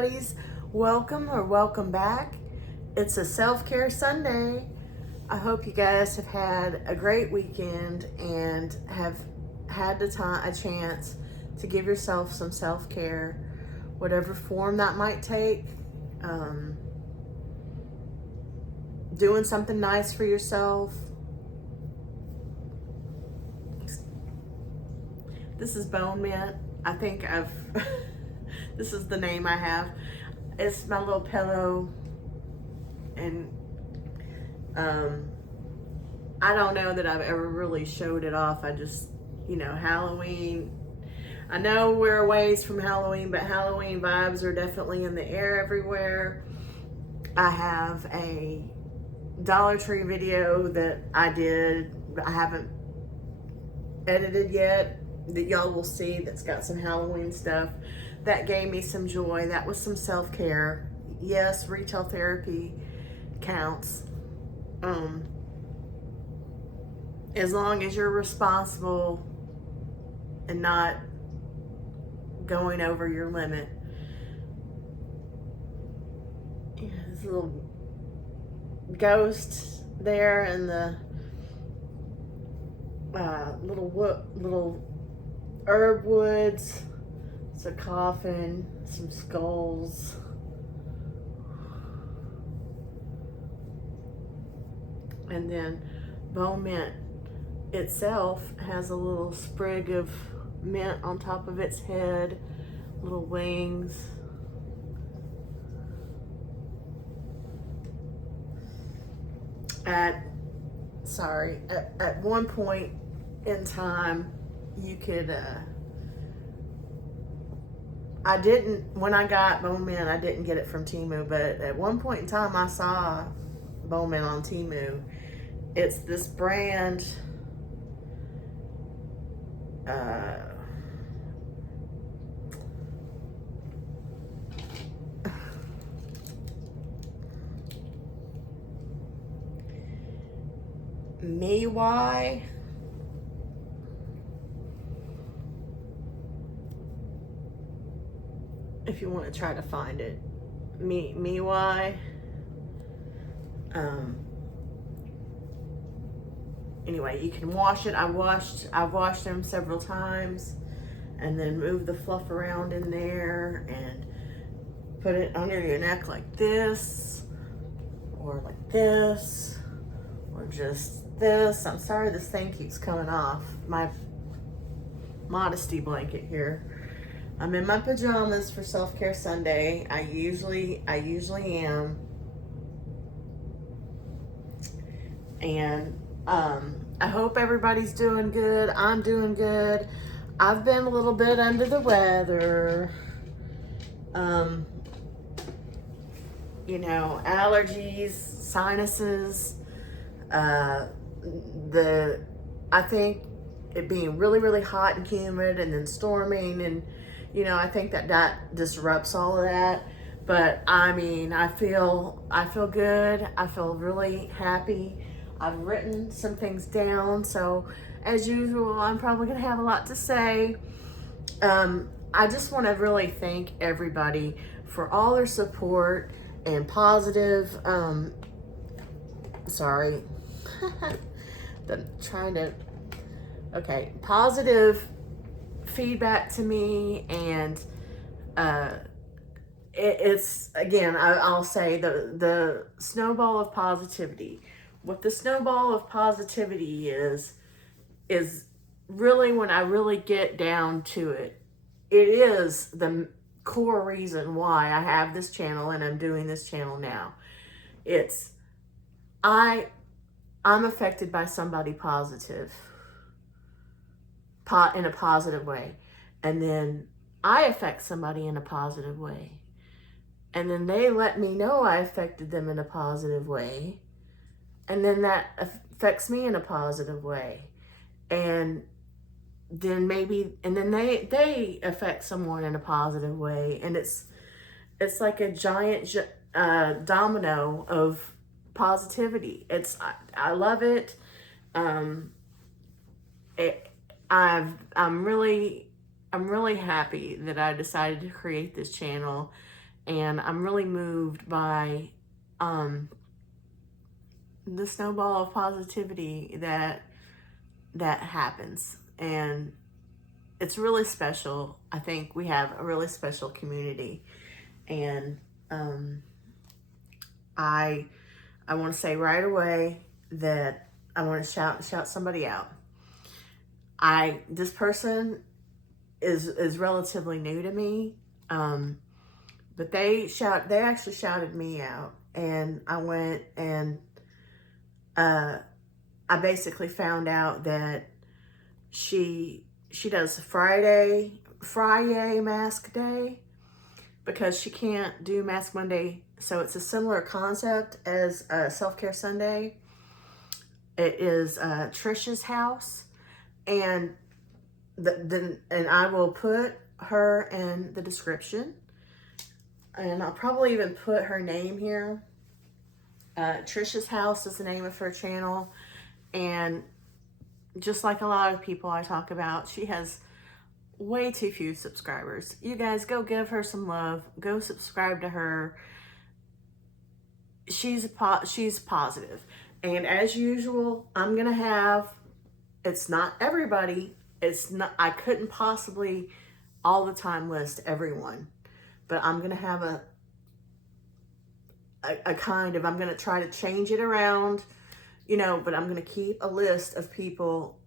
buddies. Welcome or welcome back. It's a self-care Sunday. I hope you guys have had a great weekend and have had a chance to give yourself some self-care, whatever form that might take. Doing something nice for yourself. This is bone mint. I think this is the name I have. It's my little pillow, and I don't know that I've ever really showed it off. I just, Halloween. I know we're a ways from Halloween, but Halloween vibes are definitely in the air everywhere. I have a Dollar Tree video that I did, I haven't edited yet, that y'all will see, that's got some Halloween stuff. That gave me some joy. That was some self-care. Yes, retail therapy counts. As long as you're responsible and not going over your limit. Yeah, this little ghost there in the little herb woods. It's a coffin, some skulls. And then bone mint itself has a little sprig of mint on top of its head, little wings. At one point in time, you could, when I got bone mint, I didn't get it from Temu, but at one point in time, I saw bone mint on Temu. It's this brand, Ewww. If you want to try to find it, Ewww. Anyway, you can wash it. I've washed them several times, and then move the fluff around in there and put it under your neck like this, or like this, or just this. I'm sorry this thing keeps coming off. My modesty blanket here. I'm in my pajamas for self-care Sunday. I usually am. And I hope everybody's doing good. I'm doing good. I've been a little bit under the weather. Allergies, sinuses, I think it being really, really hot and humid and then storming, and I think that disrupts all of that. But I mean, I feel good. I feel really happy. I've written some things down, so as usual, I'm probably gonna have a lot to say. I just want to really thank everybody for all their support and positive, positive feedback to me, and it's again, I'll say the snowball of positivity. What the snowball of positivity is really, when I really get down to it, it is the core reason why I have this channel and I'm doing this channel now. It's I'm affected by somebody positive, in a positive way, and then I affect somebody in a positive way, and then they let me know I affected them in a positive way, and then that affects me in a positive way, and then they affect someone in a positive way, and it's like a giant domino of positivity. I love it. I'm really happy that I decided to create this channel And I'm really moved by the snowball of positivity that happens. And it's really special. I think we have a really special community. And I want to say right away that I want to shout somebody out. This person is relatively new to me, but they actually shouted me out, and I went and I basically found out that she does Friday Mask Day because she can't do Mask Monday. So it's a similar concept as Self-Care Sunday. It is Trisha's house, and and I will put her in the description, and I'll probably even put her name here. Trisha's house is the name of her channel, and just like a lot of people I talk about, she has way too few subscribers. You guys go give her some love. Go subscribe to her. She's positive. And as usual, I'm going to have, it's not everybody. I couldn't possibly all the time list everyone, but I'm going to have I'm going to try to change it around, but I'm going to keep a list of people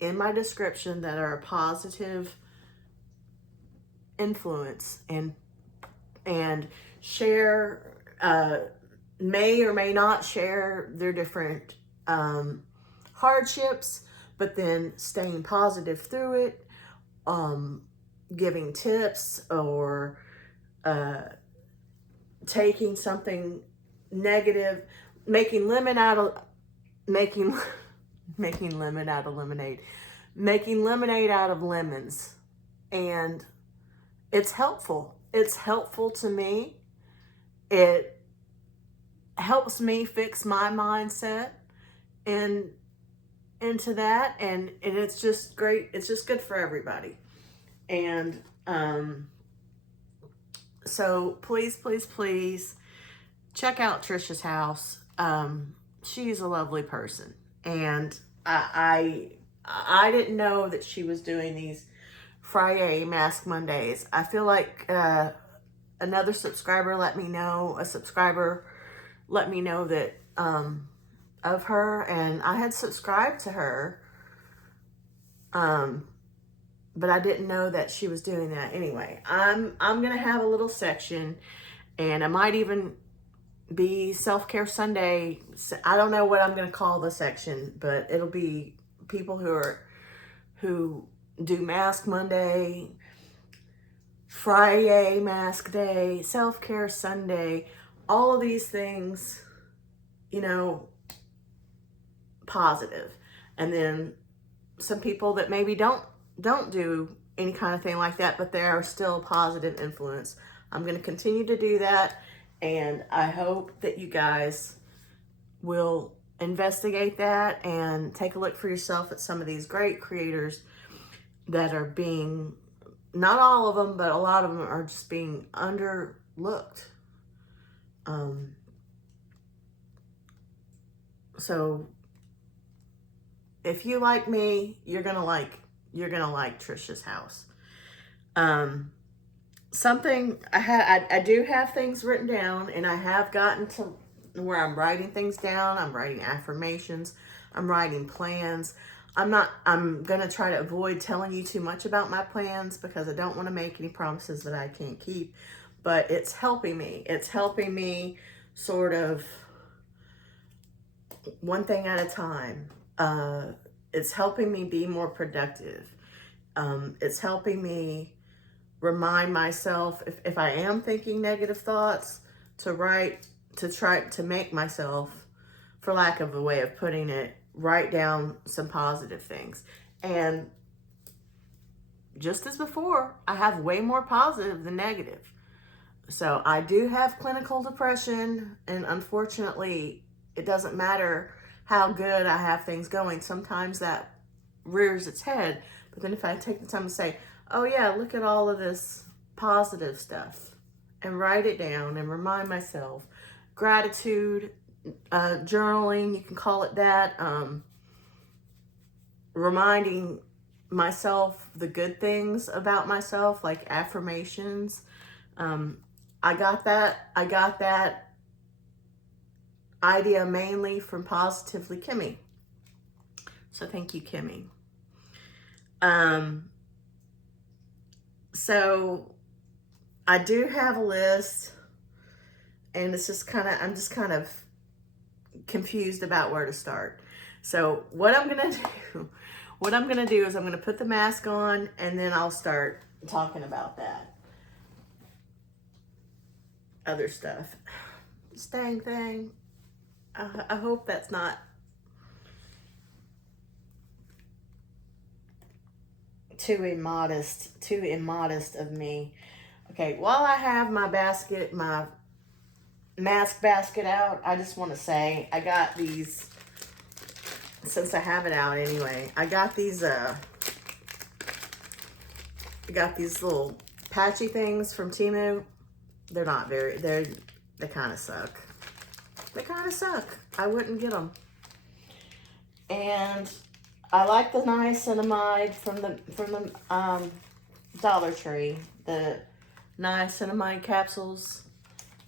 in my description that are a positive influence and share, may or may not share their different hardships, but then staying positive through it, giving tips or taking something negative, making lemonade out of lemons. And it's helpful. It's helpful to me. It helps me fix my mindset into that, and it's just great. It's just good for everybody. And so please check out Trisha's house. She's a lovely person, and I didn't know that she was doing these Friday Mask Mondays. I feel like another subscriber let me know that of her, and I had subscribed to her, but I didn't know that she was doing that. Anyway, I'm gonna have a little section, and I might even be Self-Care Sunday. I don't know what I'm gonna call the section, but it'll be people who do Mask Monday, Friday Mask Day, Self-Care Sunday, all of these things, positive. And then some people that maybe don't do any kind of thing like that, but they are still a positive influence. I'm going to continue to do that, and I hope that you guys will investigate that and take a look for yourself at some of these great creators that are being, not all of them, but a lot of them are just being underlooked. So if you like me, you're gonna like Trisha's house. Something I do have things written down, and I have gotten to where I'm writing things down. I'm writing affirmations. I'm writing plans. I'm gonna try to avoid telling you too much about my plans because I don't want to make any promises that I can't keep. But it's helping me. It's helping me sort of one thing at a time. It's helping me be more productive. It's helping me remind myself if I am thinking negative thoughts to try to make myself, for lack of a way of putting it, write down some positive things. And just as before, I have way more positive than negative. So I do have clinical depression, and unfortunately, it doesn't matter how good I have things going. Sometimes that rears its head. But then if I take the time to say, oh yeah, look at all of this positive stuff, and write it down and remind myself. Gratitude, journaling, you can call it that. Reminding myself the good things about myself, like affirmations. I got that idea mainly from Positively Kimmy. So thank you, Kimmy. So I do have a list, and it's just I'm just kind of confused about where to start. So what I'm gonna do is I'm gonna put the mask on, and then I'll start talking about that other stuff. This dang thing. I hope that's not too immodest of me. Okay, while I have my mask basket out, I just want to say I got these, since I have it out anyway, I got these little patchy things from Temu. They're not very, they kind of suck. They kind of suck. I wouldn't get them. And I like the niacinamide from the Dollar Tree. The niacinamide capsules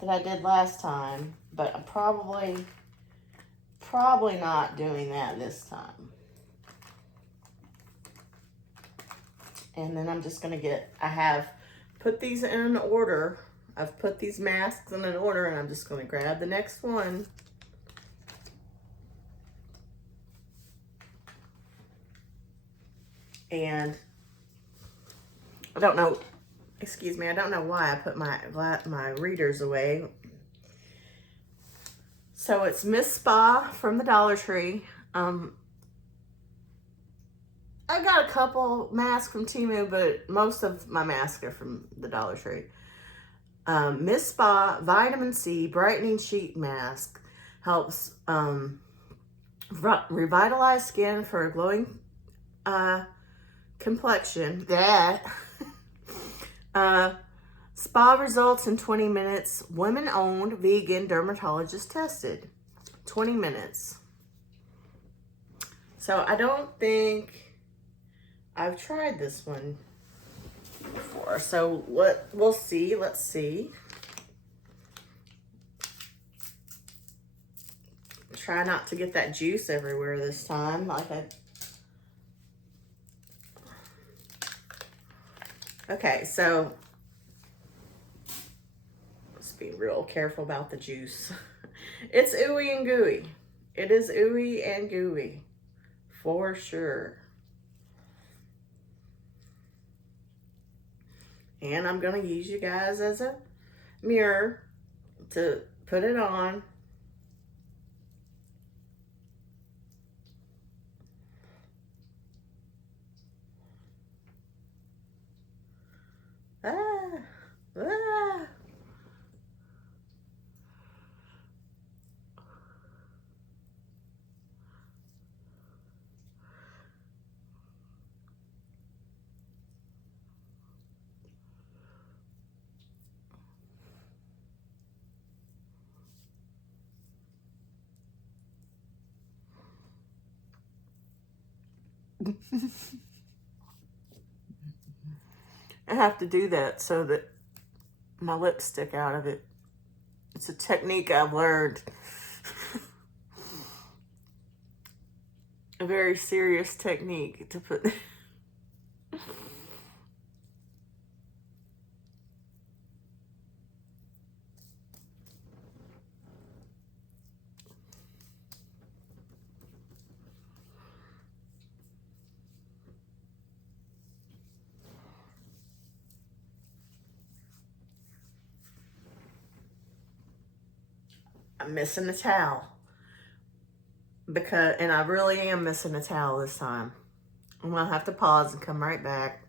that I did last time, but I'm probably not doing that this time. And then I'm just gonna I have put these in an order. I've put these masks in an order, and I'm just gonna grab the next one. And I don't know, excuse me, I don't know why I put my readers away. So it's Miss Spa from the Dollar Tree. I got a couple masks from Temu, but most of my masks are from the Dollar Tree. Miss Spa Vitamin C Brightening Sheet Mask helps revitalize skin for a glowing complexion. Spa results in 20 minutes. Women-owned, vegan, dermatologist tested. 20 minutes. So I don't think I've tried this one before. So we'll see. Let's see. Try not to get that juice everywhere this time. Okay, so let's be real careful about the juice. It's ooey and gooey. It is ooey and gooey, for sure. And I'm gonna use you guys as a mirror to put it on. I have to do that so that my lips stick out of it. It's a technique I've learned. A very serious technique to put. I'm missing a towel. And I really am missing a towel this time. I'm gonna have to pause and come right back.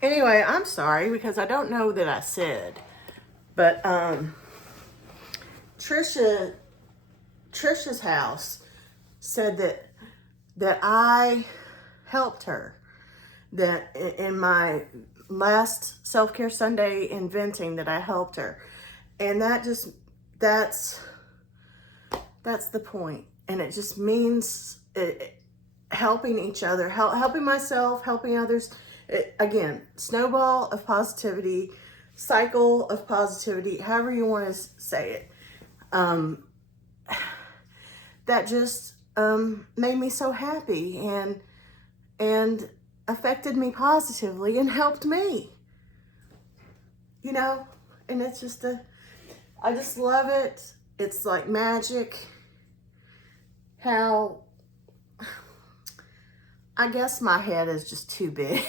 Anyway, I'm sorry because I don't know that I said, but Trisha's house said that I helped her, that in my last self-care Sunday in venting that I helped her. And that's the point. And it just means helping each other, helping myself, helping others. Again, snowball of positivity, cycle of positivity, however you want to say it. That just made me so happy and affected me positively and helped me. You know, and it's just I just love it. It's like magic. How, I guess my head is just too big.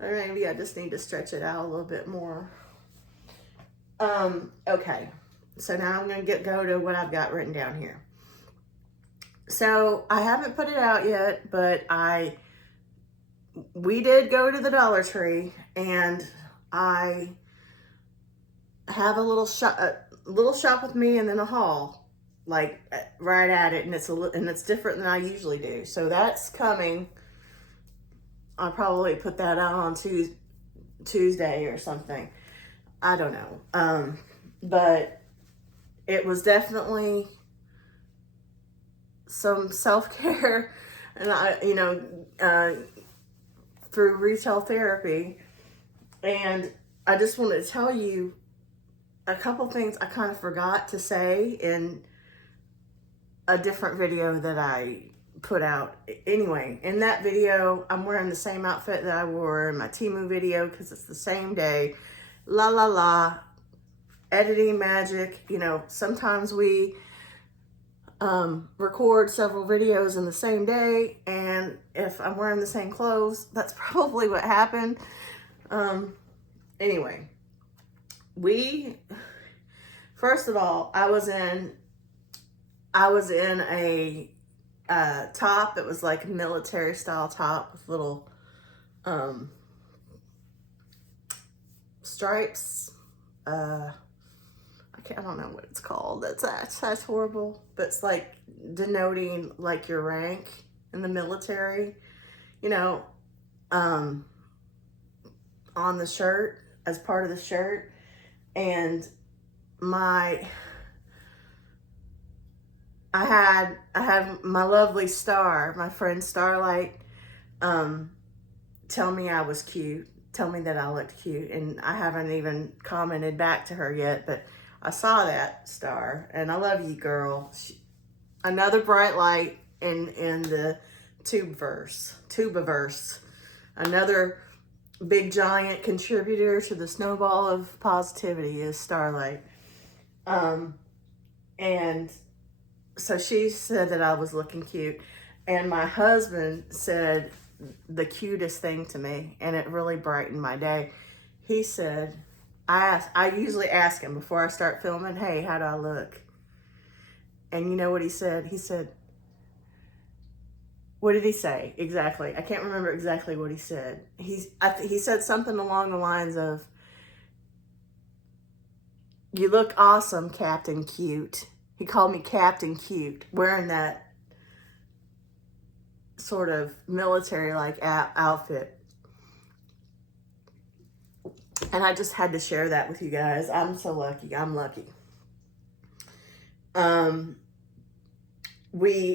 Or maybe I just need to stretch it out a little bit more. Okay. So now I'm going to go to what I've got written down here. So I haven't put it out yet, but we did go to the Dollar Tree, and I have a little shop with me and then a haul, like right at it, and it's different than I usually do. So that's coming. I'll probably put that out on Tuesday or something. I don't know. But it was definitely some self-care, and through retail therapy. And I just wanted to tell you a couple things I kind of forgot to say in a different video that I put out. Anyway, in that video, I'm wearing the same outfit that I wore in my Temu video because it's the same day. La la la. Editing magic. You know, sometimes we record several videos in the same day, and if I'm wearing the same clothes, that's probably what happened. Anyway, first of all, I was in a top. It was like a military style top with little stripes. I don't know what it's called. That's horrible, but it's like denoting like your rank in the military, you know, on the shirt, as part of the shirt. And I had my lovely Star, my friend Starlight, tell me I was cute, tell me that I looked cute, and I haven't even commented back to her yet, but I saw that, Star, and I love you, girl. Another bright light in the tubiverse. Another big giant contributor to the snowball of positivity is Starlight. And so she said that I was looking cute, and my husband said the cutest thing to me, and it really brightened my day. He said, I usually ask him before I start filming, hey, how do I look? And you know what he said? He said, what did he say exactly? I can't remember exactly what he said. He said something along the lines of, you look awesome, Captain Cute. He called me Captain Cute, wearing that sort of military-like outfit. And I just had to share that with you guys. I'm so lucky. I'm lucky.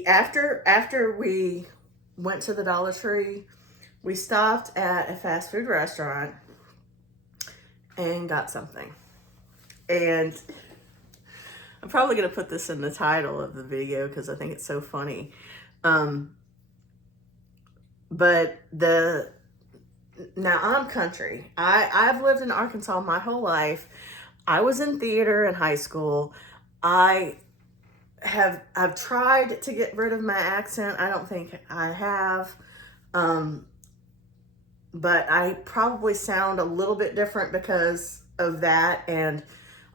After we went to the Dollar Tree, we stopped at a fast food restaurant and got something. And I'm probably going to put this in the title of the video because I think it's so funny. But now I'm country. I've lived in Arkansas my whole life. I was in theater in high school. I've tried to get rid of my accent. I don't think I have. But I probably sound a little bit different because of that, and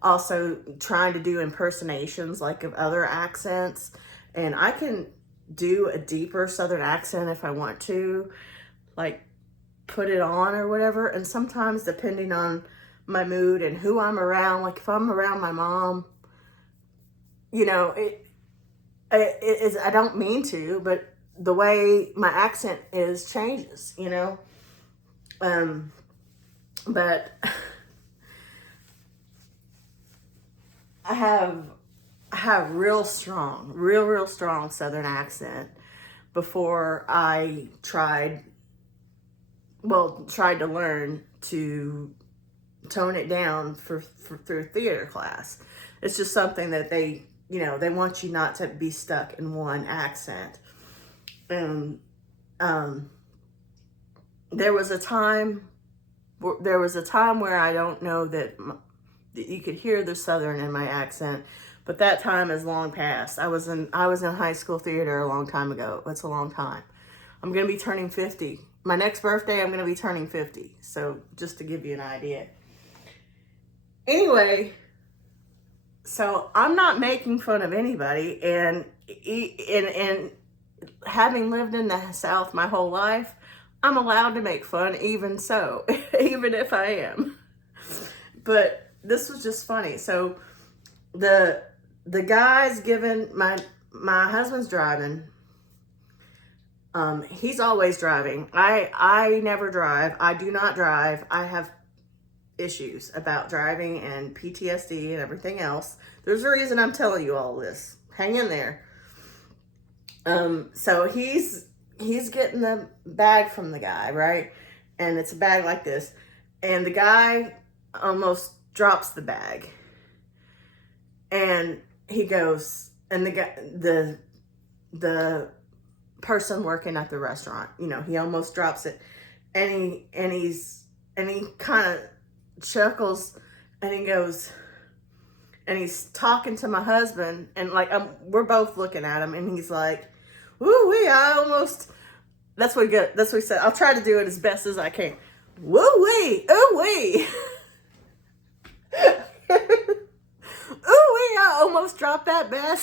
also trying to do impersonations like of other accents. And I can do a deeper Southern accent if I want to, like put it on or whatever. And sometimes depending on my mood and who I'm around, like if I'm around my mom, you know, it is, I don't mean to, but the way my accent changes, you know. But I have real strong, real strong Southern accent before I tried to learn to tone it down through theater class. It's just something that they want you not to be stuck in one accent. And there was a time where I don't know that you could hear the Southern in my accent, but that time is long past. I was in high school theater a long time ago. That's a long time. I'm gonna be turning 50. My next birthday, I'm gonna be turning 50. So just to give you an idea. Anyway, so I'm not making fun of anybody, and having lived in the South my whole life, I'm allowed to make fun even so, even if I am. But this was just funny. So the guy's giving my husband's driving. He's always driving. I never drive. I do not drive. I have issues about driving and PTSD and everything else. There's a reason I'm telling you all this. Hang in there. So he's getting the bag from the guy, right? And it's a bag like this. And the guy almost drops the bag. And he goes, and the person working at the restaurant, he almost drops it. And he kind of chuckles, and he goes, and he's talking to my husband, and we're both looking at him, and he's like, "Woo-wee, I almost," that's what he said. I'll try to do it as best as I can. "Woo-wee, ooh-wee." "Ooh-wee, I almost dropped that bag."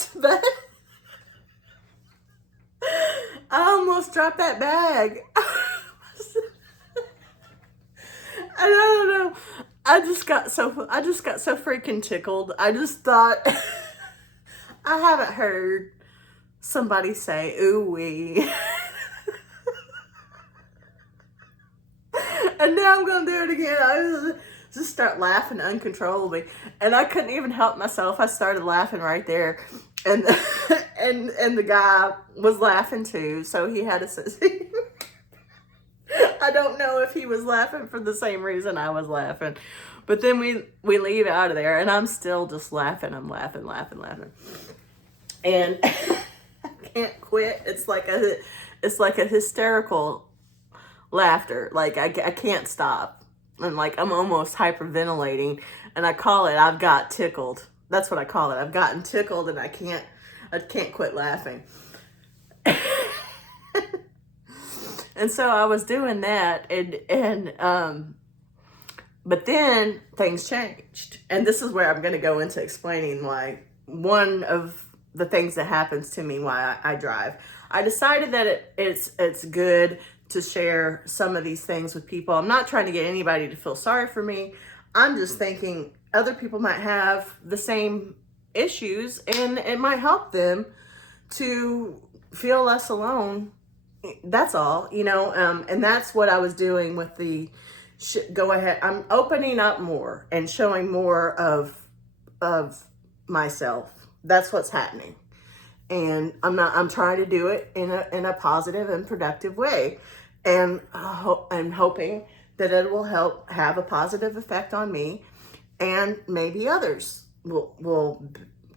I almost dropped that bag. I don't know. I just got so freaking tickled. I just thought, I haven't heard somebody say ooh-wee. And now I'm going to do it again. I just start laughing uncontrollably. And I couldn't even help myself. I started laughing right there. And and the guy was laughing too. So he had to I don't know if he was laughing for the same reason I was laughing. But then we leave out of there, and I'm still just laughing. I'm laughing. And I can't quit. It's like a hysterical laughter. Like I can't stop. And I'm almost hyperventilating. And I call it, I've got tickled. That's what I call it. I've gotten tickled, and I can't quit laughing. And so I was doing that, and but then things changed. And this is where I'm going to go into explaining why, one of the things that happens to me, why I drive. I decided that it's good to share some of these things with people. I'm not trying to get anybody to feel sorry for me. I'm just thinking other people might have the same issues, and it might help them to feel less alone. That's all, and that's what I was doing with the go ahead. I'm opening up more and showing more of myself. That's what's happening. And I'm trying to do it in a positive and productive way. And I'm hoping that it will help have a positive effect on me, and maybe others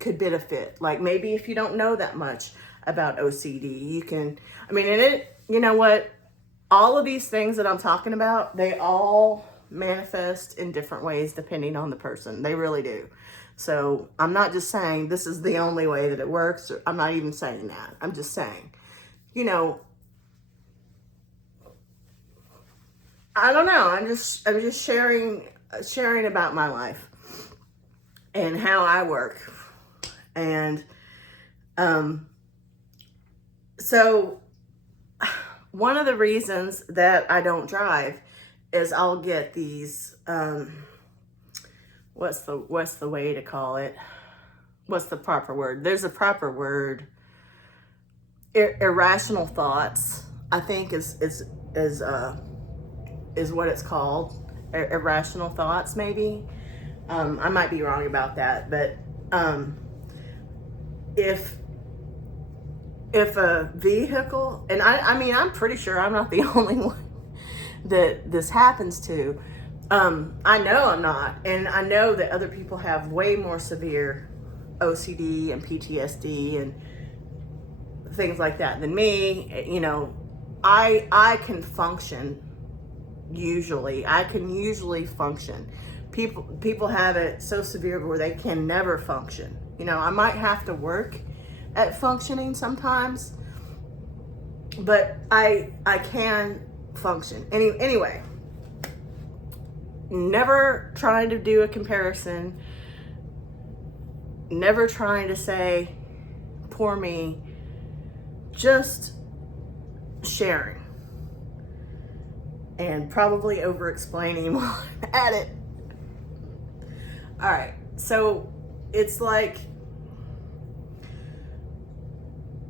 could benefit. Like maybe if you don't know that much about OCD, you can, you know what? All of these things that I'm talking about, they all manifest in different ways depending on the person. They really do. So I'm not just saying this is the only way that it works. I'm not even saying that. I'm just saying, I don't know. I'm just sharing about my life and how I work. And so one of the reasons that I don't drive is I'll get these, what's the way to call it? What's the proper word? There's a proper word. Irrational thoughts, I think is is what it's called. Irrational thoughts, maybe. I might be wrong about that, but if a vehicle, and I mean, I'm pretty sure I'm not the only one that this happens to. I know I'm not, and I know that other people have way more severe OCD and PTSD and things like that than me. You know, I can function. Usually, I can usually function. People have it so severe where they can never function. You know, I might have to work at functioning sometimes, but I can function. Anyway, never trying to do a comparison, never trying to say, poor me, just sharing. And probably over explaining while I'm at it. All right, so it's like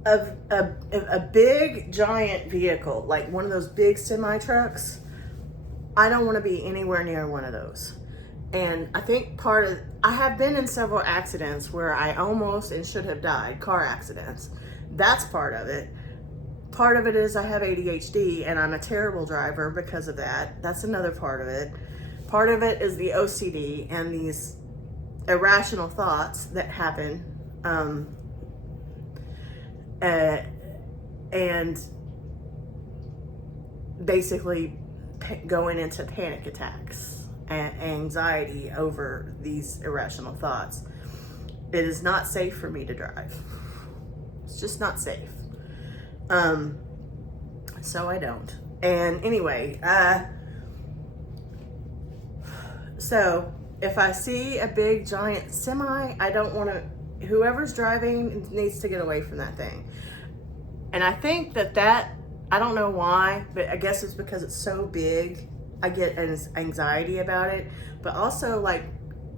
a big giant vehicle, like one of those big semi trucks. I don't want to be anywhere near one of those. And I think I have been in several accidents where I almost and should have died, car accidents. That's part of it. Part of it is I have ADHD and I'm a terrible driver because of that. That's another part of it. Part of it is the OCD and these irrational thoughts that happen. And basically going into panic attacks and anxiety over these irrational thoughts. It is not safe for me to drive. It's just not safe. So I don't. And anyway, so if I see a big giant semi, I don't want to, whoever's driving needs to get away from that thing. And I think that, I don't know why, but I guess it's because it's so big, I get anxiety about it. But also, like,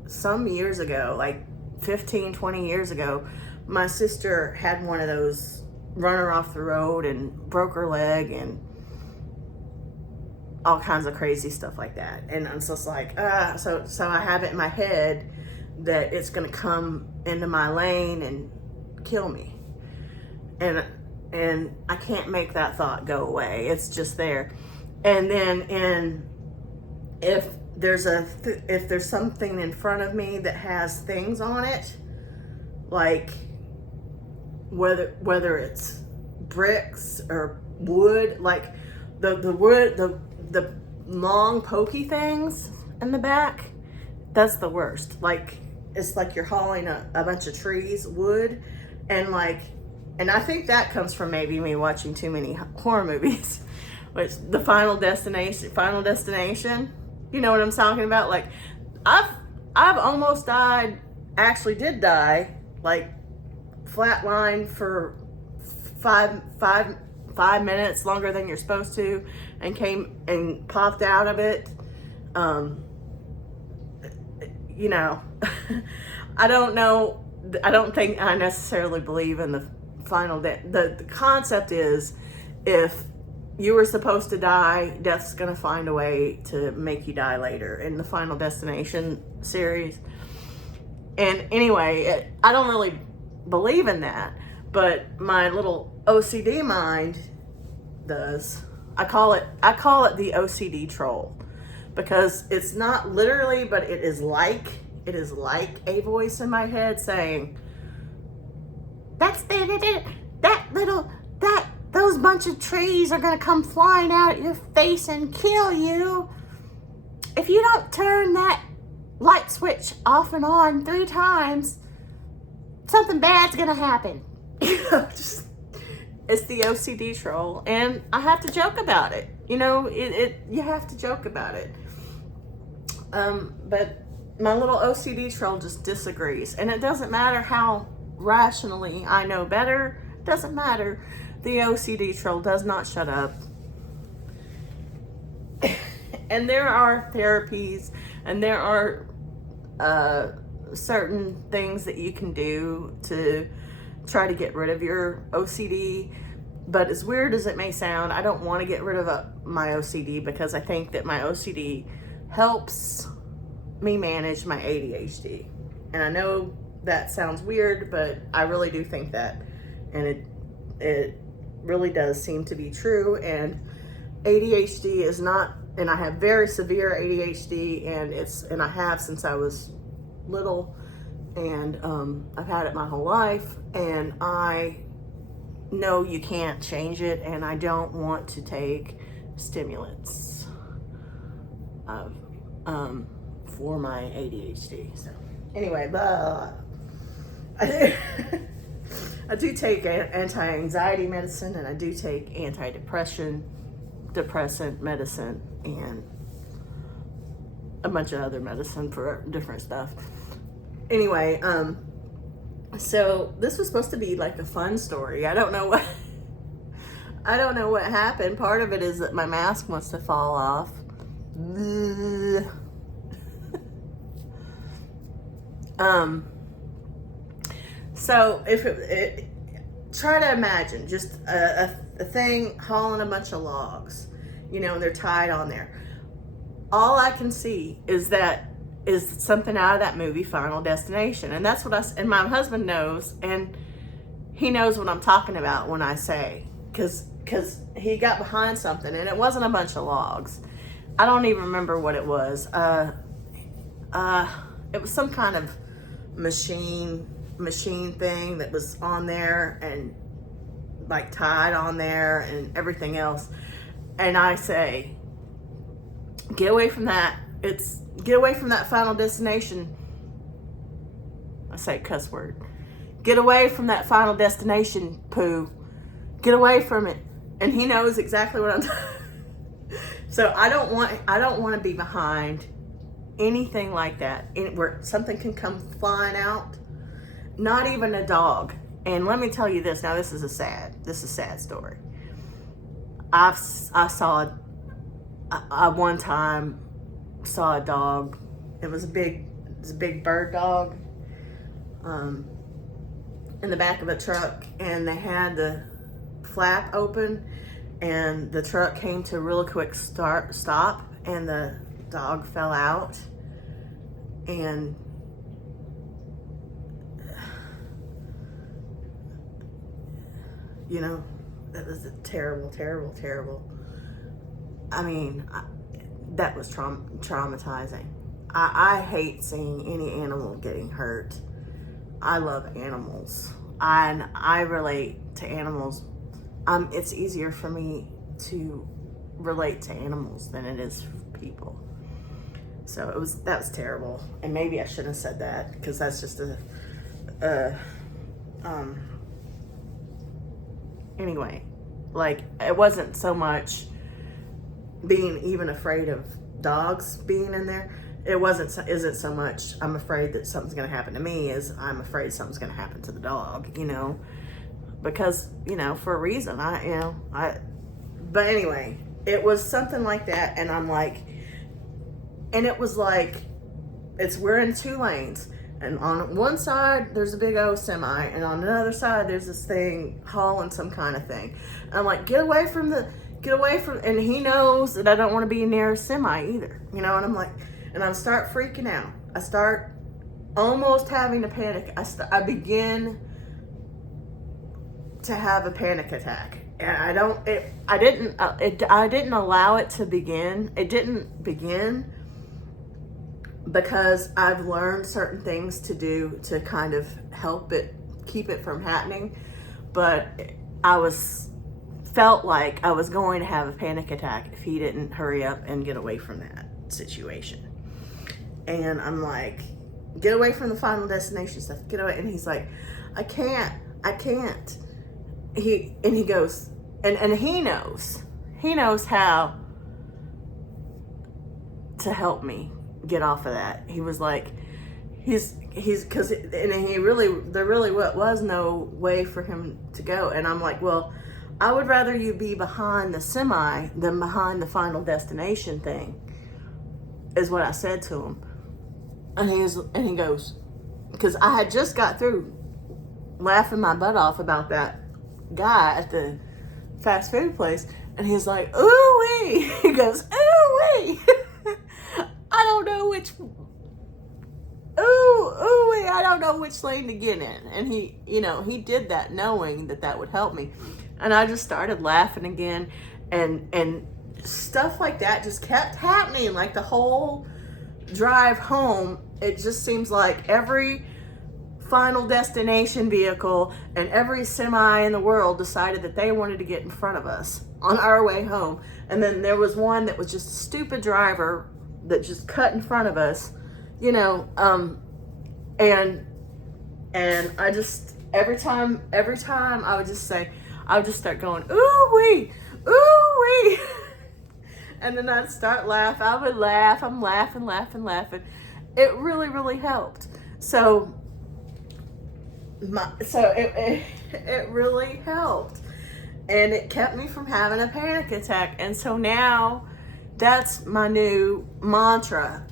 some years ago, like 15, 20 years ago, my sister had one of those run her off the road and broke her leg and all kinds of crazy stuff like that. And I'm just like, so I have it in my head that it's gonna come into my lane and kill me. And I can't make that thought go away. It's just there. And then if there's something in front of me that has things on it, like whether it's bricks or wood, like the wood, the long pokey things in the back, that's the worst. Like, it's like you're hauling a bunch of trees, wood, and I think that comes from maybe me watching too many horror movies, which the Final Destination, you know what I'm talking about? Like, I've almost died, actually did die, like flatline for five minutes longer than you're supposed to, and came and popped out of it. You know, I don't know. I don't think I necessarily believe in the final the concept is, if you were supposed to die, death's gonna find a way to make you die later, in the Final Destination series. And anyway, I don't really believe in that, but my little OCD mind does. I call it the OCD troll, because it's not literally, but it is like a voice in my head saying, those bunch of trees are gonna come flying out at your face and kill you if you don't turn that light switch off and on 3 times. Something bad's gonna happen. You know, just, it's the OCD troll, and I have to joke about it. You know, you have to joke about it. But my little OCD troll just disagrees, and it doesn't matter how rationally I know better. It doesn't matter. The OCD troll does not shut up. And there are therapies, and there are certain things that you can do to try to get rid of your OCD. But as weird as it may sound, I don't want to get rid of my OCD, because I think that my OCD helps me manage my ADHD. And I know that sounds weird, but I really do think that. And it really does seem to be true. And ADHD is not, and I have very severe ADHD, and I have since I was little, and I've had it my whole life, and I know you can't change it, and I don't want to take stimulants for my ADHD. So anyway, I do take anti-anxiety medicine, and I do take depressant medicine, and a bunch of other medicine for different stuff. Anyway, so this was supposed to be like a fun story. I don't know what happened. Part of it is that my mask wants to fall off. So if try to imagine just a thing hauling a bunch of logs, you know, and they're tied on there. All I can see is something out of that movie, Final Destination. And that's what and my husband knows, and he knows what I'm talking about when I say, because he got behind something, and it wasn't a bunch of logs. I don't even remember what it was. It was some kind of machine thing that was on there, and like tied on there and everything else. And I say, get away from that. Get away from that Final Destination. I say a cuss word. Get away from that Final Destination, Pooh. Get away from it. And he knows exactly what I'm So I don't want to be behind anything like that, where something can come flying out. Not even a dog. And let me tell you this. Now this is a sad story. I one time saw a dog. It was a big bird dog in the back of a truck, and they had the flap open, and the truck came to a really quick stop, and the dog fell out, and you know, that was a terrible. I mean, that was traumatizing. I hate seeing any animal getting hurt. I love animals, and I relate to animals. It's easier for me to relate to animals than it is people. So that was terrible, and maybe I shouldn't have said that, because that's just anyway, like, it wasn't so much being even afraid of dogs being in there. Isn't so much I'm afraid that something's going to happen to me as I'm afraid something's going to happen to the dog, you know, because, you know, for a reason. But anyway, it was something like that, and I'm like, and it was like, we're in 2 lanes, and on one side there's a big old semi, and on the other side there's this thing hauling some kind of thing. And I'm like, get away from, and he knows that I don't want to be near a semi either, you know. And I'm like, and I start freaking out. I start almost having a panic. I begin to have a panic attack, and I didn't allow it to begin. It didn't begin because I've learned certain things to do to kind of keep it from happening. But felt like I was going to have a panic attack if he didn't hurry up and get away from that situation. And I'm like, get away from the Final Destination stuff, get away. And he's like, I can't. He goes, and he knows how to help me get off of that. He was like, there really was no way for him to go. And I'm like, well, I would rather you be behind the semi than behind the Final Destination thing, is what I said to him. And he goes, because I had just got through laughing my butt off about that guy at the fast food place, And he's like, ooh-wee. He goes, ooh-wee. I don't know which, ooh-wee, I don't know which lane to get in. And he, you know, he did that knowing that that would help me. And I just started laughing again. And stuff like that just kept happening. Like the whole drive home, it just seems like every Final Destination vehicle and every semi in the world decided that they wanted to get in front of us on our way home. And then there was one that was just a stupid driver that just cut in front of us, you know, and I just, every time I would just say, I would just start going, ooh-wee, ooh-wee. And then I'd start laughing. I would laugh. I'm laughing. It really, really helped. So it really helped. And it kept me from having a panic attack. And so now that's my new mantra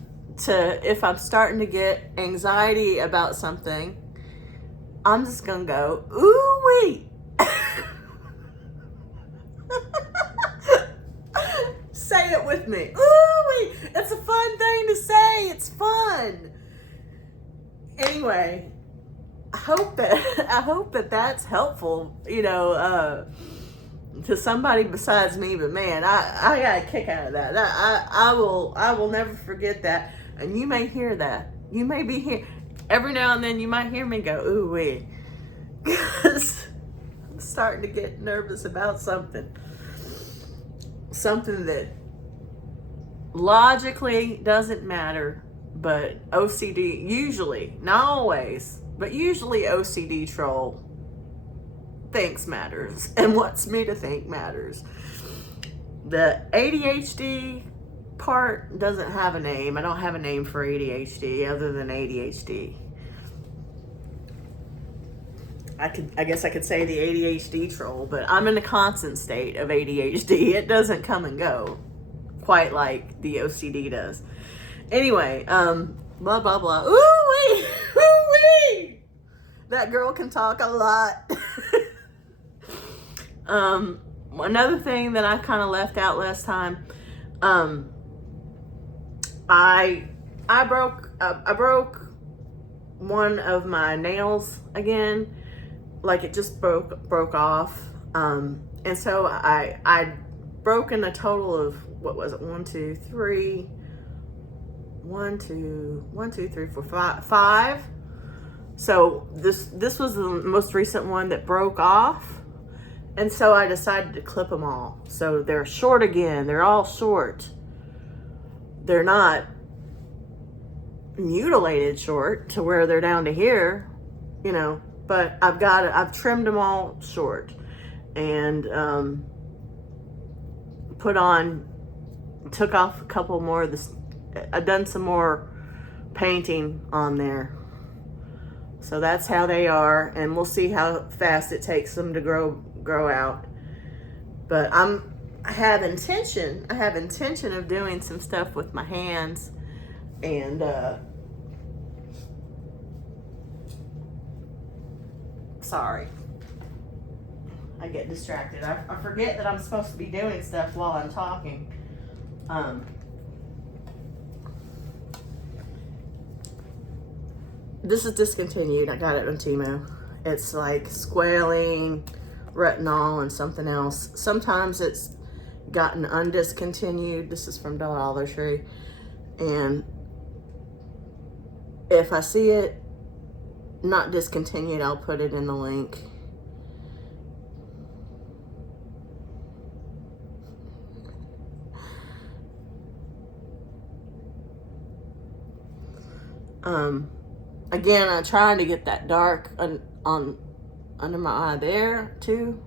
if I'm starting to get anxiety about something, I'm just going to go, ooh-wee. Say it with me. Ooh-wee. It's a fun thing to say. It's fun. Anyway, I hope that that's helpful, you know, to somebody besides me. But man, I got a kick out of that. I will never forget that. And you may hear that. You may be here every now and then. You might hear me go, ooh-wee. Because I'm starting to get nervous about something that logically doesn't matter, but OCD usually, not always, but usually OCD troll thinks matters and wants me to think matters. The ADHD part doesn't have a name. I don't have a name for ADHD other than ADHD. I guess I could say the ADHD troll, but I'm in a constant state of ADHD. It doesn't come and go quite like the OCD does. Anyway, blah, blah, blah. Ooh-wee! Ooh-wee! That girl can talk a lot. Another thing that I kind of left out last time, I broke one of my nails again. Like it just broke off. And so I'd broken a total of, what was it? 5. So this was the most recent one that broke off. And so I decided to clip them all. So they're short again. They're all short. They're not mutilated short to where they're down to here, you know, but I've trimmed them all short and took off a couple more of this. I've done some more painting on there. So that's how they are, and we'll see how fast it takes them to grow out. But I have intention of doing some stuff with my hands, and sorry, I get distracted. I forget that I'm supposed to be doing stuff while I'm talking. This is discontinued. I got it on Temu. It's like squalene, retinol, and something else. Sometimes it's gotten undiscontinued. This is from Dollar Tree. And if I see it not discontinued, I'll put it in the link. Again, I'm trying to get that dark on under my eye there too.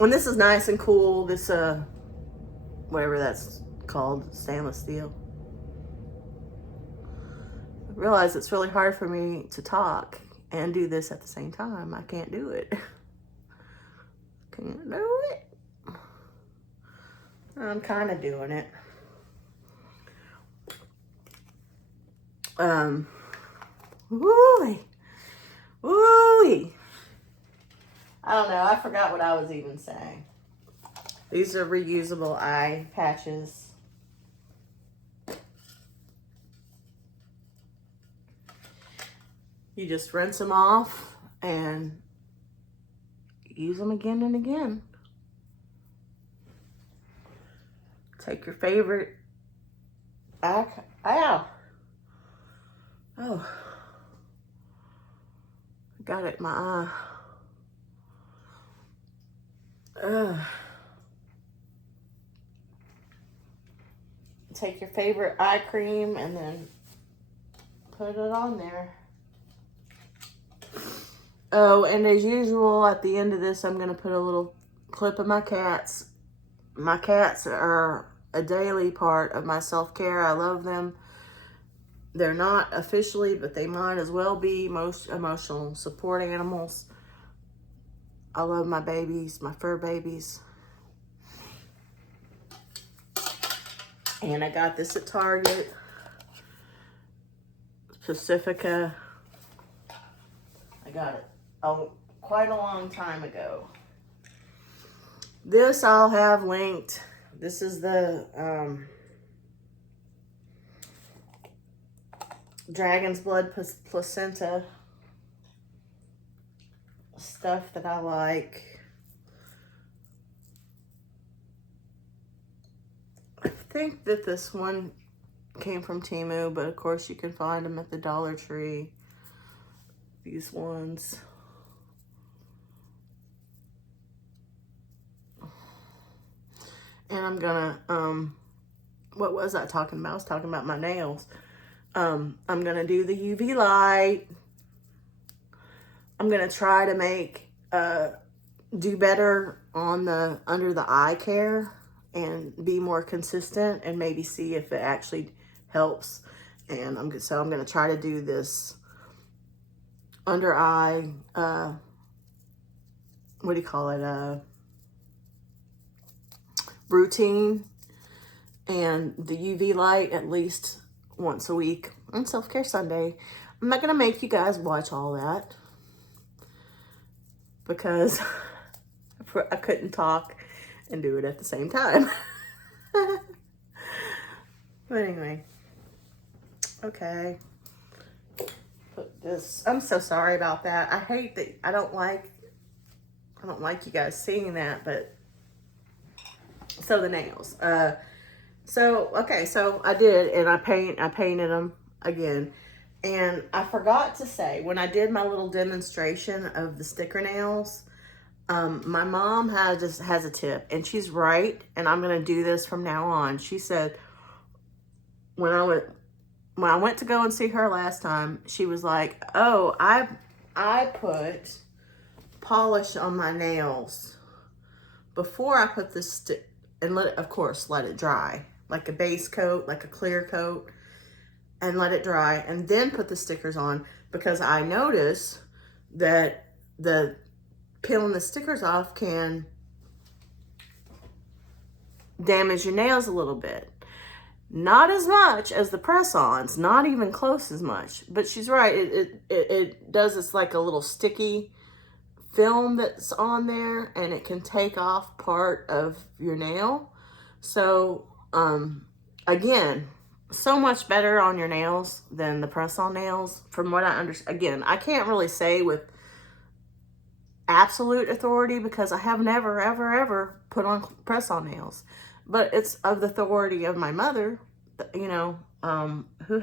And this is nice and cool. This whatever that's called, stainless steel. I realize it's really hard for me to talk and do this at the same time. I can't do it. Can't do it. I'm kind of doing it. Woo-wee. Woo-wee. I don't know. I forgot what I was even saying. These are reusable eye patches. You just rinse them off and use them again and again. Take your favorite eye. Ow. Oh. Got it in my eye. Take your favorite eye cream and then put it on there. Oh, and as usual, at the end of this, I'm going to put a little clip of my cats. My cats are a daily part of my self-care. I love them. They're not officially, but they might as well be most emotional support animals. I love my babies, my fur babies. And I got this at Target. Pacifica. I got it quite a long time ago. This I'll have linked. This is the Dragon's Blood Placenta stuff that I like. I think that this one came from Temu, but of course you can find them at the Dollar Tree. These ones. And I'm gonna, what was I talking about? I was talking about my nails. I'm gonna do the UV light. I'm gonna try to make, do better on the, under the eye care and be more consistent and maybe see if it actually helps. And I'm gonna try to do this under eye, what do you call it? Routine, and the UV light at least once a week on Self-Care Sunday. I'm not gonna make you guys watch all that because I couldn't talk and do it at the same time. But anyway, okay. Put this. I'm so sorry about that. I hate that. I don't like you guys seeing that, but so the nails. Okay, so I did, and I painted them again. And I forgot to say, when I did my little demonstration of the sticker nails, my mom has a tip, and she's right, and I'm gonna do this from now on. She said, when I went to go and see her last time, she was like, oh, I put polish on my nails before I put this stick, and of course, let it dry, like a base coat, like a clear coat, and let it dry, and then put the stickers on, because I notice that the peeling the stickers off can damage your nails a little bit. Not as much as the press-ons, not even close as much, but she's right. It does, it's like a little sticky film that's on there, and it can take off part of your nail. So again, so much better on your nails than the press-on nails, from what I understand. Again, I can't really say with absolute authority because I have never ever put on press-on nails, but it's of the authority of my mother, you know, who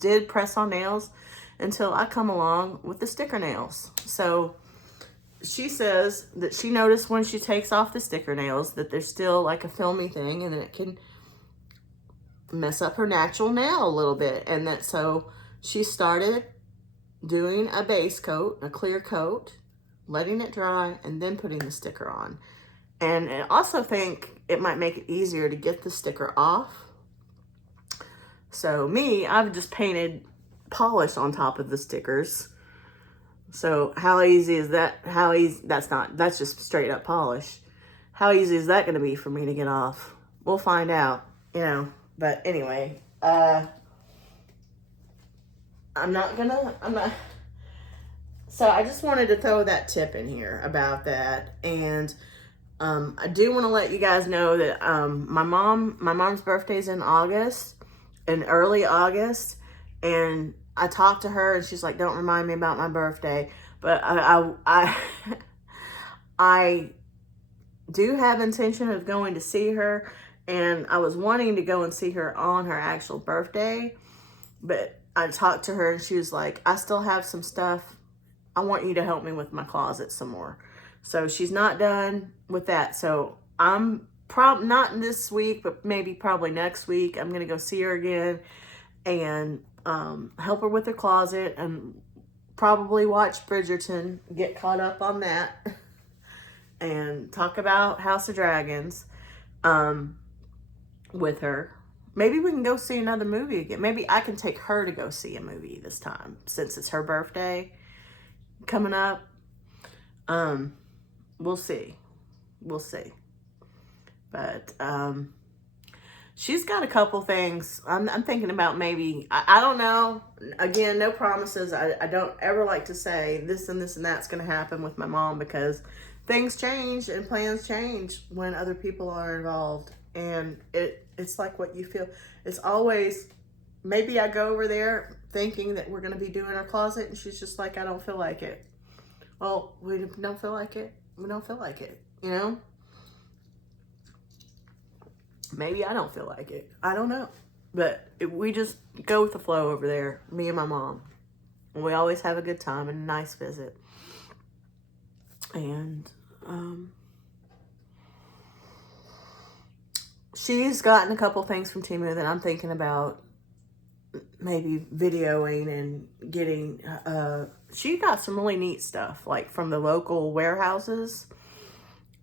did press-on nails until I come along with the sticker nails. So she says that she noticed when she takes off the sticker nails that there's still like a filmy thing, and it can mess up her natural nail a little bit. And that, so she started doing a base coat, a clear coat, letting it dry, and then putting the sticker on. And I also think it might make it easier to get the sticker off. So me, I've just painted polish on top of the stickers. So how easy is that? How easy? That's just straight up polish. How easy is that going to be for me to get off? We'll find out, you know. But anyway, So I just wanted to throw that tip in here about that. And I do want to let you guys know that my mom's birthday's in August, in early August, and I talked to her and she's like, don't remind me about my birthday. But I do have intention of going to see her, and I was wanting to go and see her on her actual birthday, but I talked to her and she was like, I still have some stuff. I want you to help me with my closet some more. So she's not done with that. So I'm probably not this week, but maybe probably next week, I'm going to go see her again and help her with her closet, and probably watch Bridgerton, get caught up on that, and talk about House of Dragons with her. Maybe we can go see another movie again. Maybe I can take her to go see a movie this time, since it's her birthday coming up. We'll see. We'll see. But she's got a couple things. I'm thinking about maybe, I don't know. Again, no promises. I don't ever like to say this and this and that's going to happen with my mom, because things change and plans change when other people are involved. And it's like what you feel. It's always, maybe I go over there thinking that we're going to be doing our closet, and she's just like, I don't feel like it. Well, we don't feel like it. We don't feel like it, you know? Maybe I don't feel like it. I don't know. But we just go with the flow over there, me and my mom. And we always have a good time and a nice visit. And she's gotten a couple things from Temu that I'm thinking about maybe videoing and getting. She got some really neat stuff, like from the local warehouses.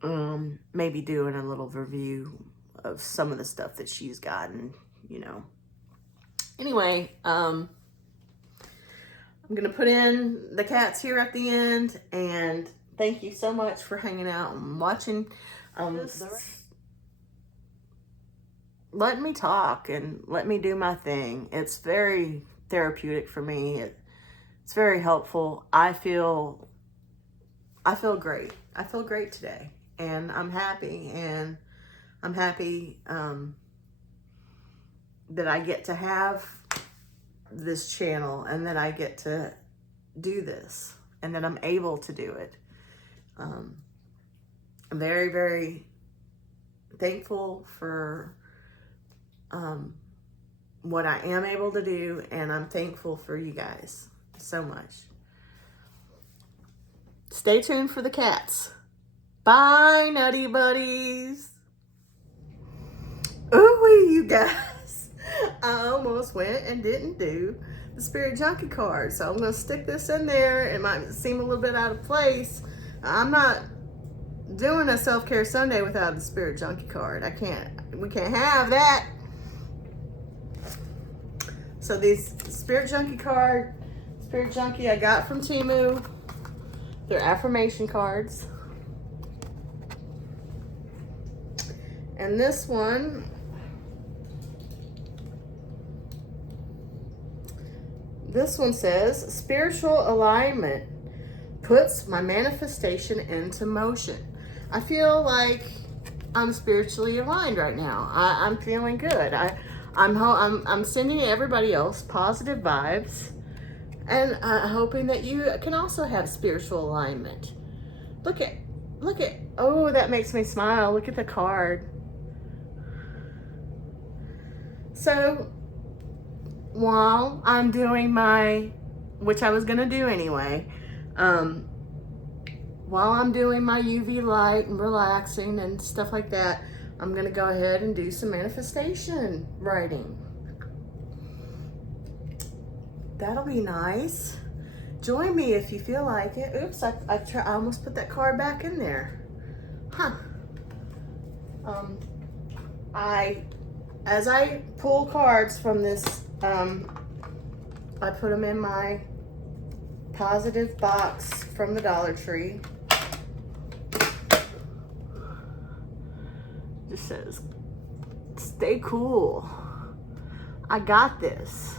Maybe doing a little review of some of the stuff that she's gotten, you know. Anyway, I'm gonna put in the cats here at the end, and thank you so much for hanging out and watching. Let me talk and let me do my thing. It's very therapeutic for me. It's very helpful. I feel great. I feel great today, and I'm happy, and I'm happy that I get to have this channel, and that I get to do this, and that I'm able to do it. I'm very, very thankful for what I am able to do, and I'm thankful for you guys so much. Stay tuned for the cats. Bye, Nutty Buddies. Ooh, you guys. I almost went and didn't do the Spirit Junkie card. So I'm going to stick this in there. It might seem a little bit out of place. I'm not doing a self-care Sunday without the Spirit Junkie card. We can't have that. So these Spirit Junkie I got from Temu. They're affirmation cards. And this one, says, spiritual alignment puts my manifestation into motion. I feel like I'm spiritually aligned right now. I'm feeling good. I'm sending everybody else positive vibes, and hoping that you can also have spiritual alignment. Look at, oh, that makes me smile. Look at the card. So while I'm doing which I was gonna do anyway, while I'm doing my UV light and relaxing and stuff like that, I'm gonna go ahead and do some manifestation writing. That'll be nice. Join me if you feel like it. Oops, I almost put that card back in there. Huh. As I pull cards from this, I put them in my positive box from the Dollar Tree. Just says, stay cool. I got this.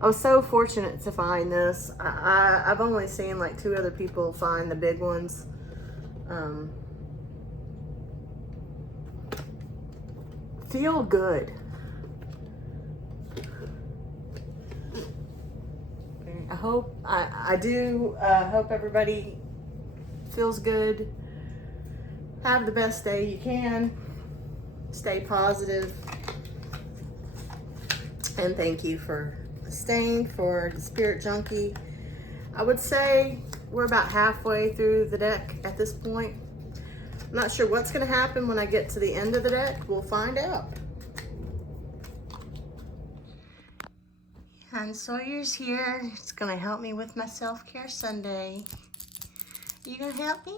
I was so fortunate to find this. I've only seen like 2 other people find the big ones. Feel good. I do hope everybody feels good. Have the best day you can. Stay positive. And thank you for staying for the Spirit Junkie. I would say we're about halfway through the deck at this point. I'm not sure what's going to happen when I get to the end of the deck. We'll find out. And Sawyer's here. It's going to help me with my self-care Sunday. You going to help me?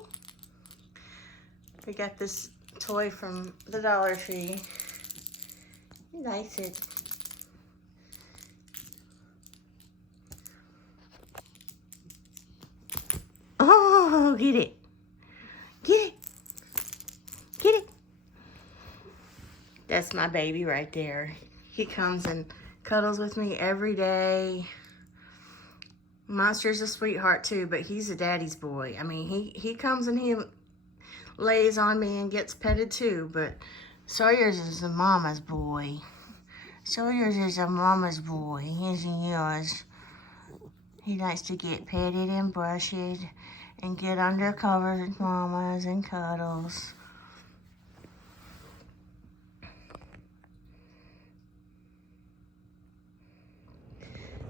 We got this toy from the Dollar Tree. He likes it. Oh, get it. Get it. Get it. That's my baby right there. He comes and cuddles with me every day. Monster's a sweetheart too, but he's a daddy's boy. I mean, he comes and he lays on me and gets petted too, but Sawyer's is a mama's boy. Sawyer's is a mama's boy. Yes, he is. He likes to get petted and brushed and get under covers with mamas and cuddles.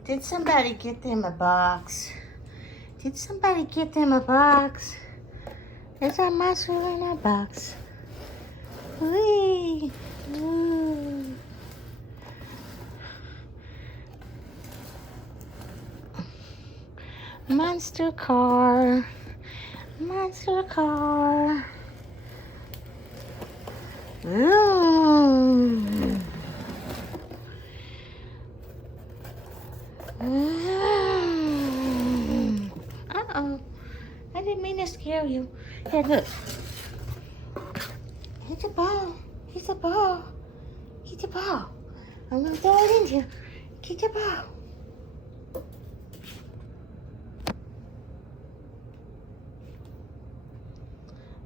Did somebody get them a box? Did somebody get them a box? There's our monster in our box. Whee! Ooh. Monster car. Monster car. Ooh. Uh-oh. I didn't mean to scare you. Here, look. It's a ball. It's a ball. Get the ball. I'm going to throw it in here. Get the ball.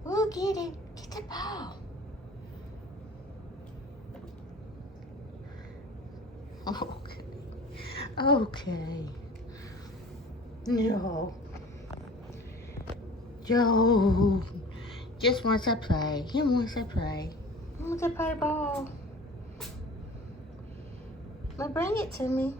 We'll get it. Get the ball. Okay. Okay. No. Joe just wants to play. He wants to play. He wants to play ball. Well, bring it to me.